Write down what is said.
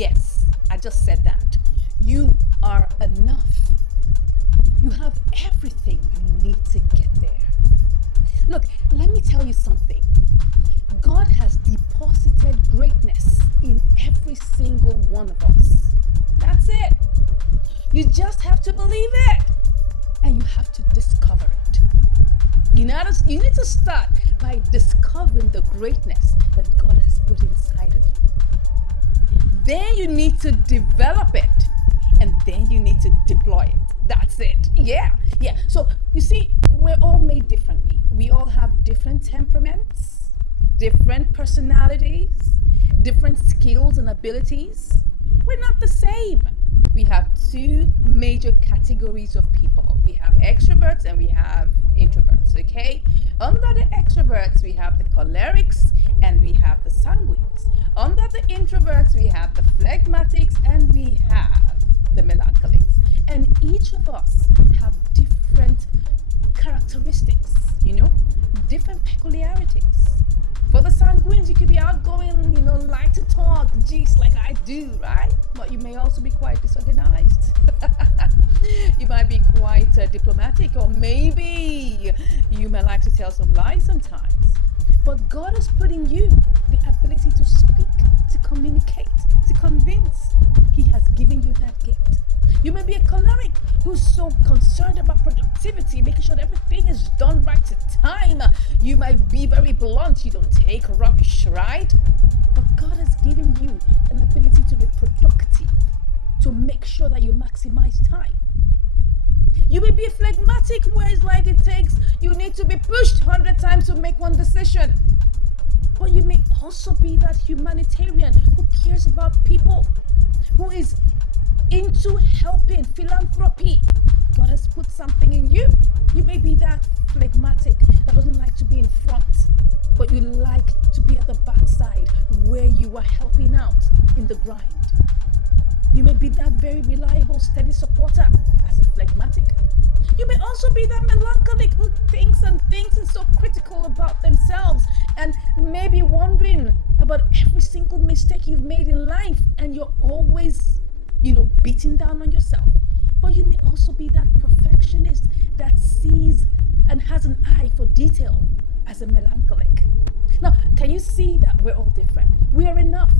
Yes, I just said that. You are enough. You have everything you need to get there. Look, let me tell you something. God has deposited greatness in every single one of us. That's it. You just have to believe it. And you have to discover it. You need to start by discovering the greatness that God has put inside of you. Then you need to develop it. And then you need to deploy it. That's it. Yeah. So you see, we're all made differently. We all have different temperaments, different personalities, different skills and abilities. We're not the same. We have two major categories of people. We have extroverts and we have introverts, okay? Under the extroverts, we have the cholerics and we have the sanguines. Under the introverts, we have the phlegmatics and we have the melancholics. And each of us have different characteristics, different peculiarities. For the sanguines, you could be outgoing, like to talk, geez, like I do, right? But you may also be quite disorganized. You might be quite diplomatic, or maybe you may like to tell some lies sometimes. But God has put in you the ability to speak, to communicate, to convince. He has given you that gift. You may be a choleric who's so concerned about productivity, making sure that everything is done right to time. You might be very blunt. You don't take rubbish, right? But God has given you an ability to be productive, to make sure that you maximize time. You may be a phlegmatic where it's like you need to be pushed 100 times to make one decision. But you may also be that humanitarian who cares about people, who is into helping, philanthropy. God has put something in you. You may be that phlegmatic that doesn't like to be in front, but you like to be at the backside where you are helping out in the grind. You may be that very reliable, steady supporter as a phlegmatic. You may also be that melancholic who thinks and is so critical about themselves and maybe wondering about every single mistake you've made in life, and you're always beating down on yourself. But you may also be that perfectionist that sees and has an eye for detail as a melancholic. Now, can you see that we're all different? We are enough.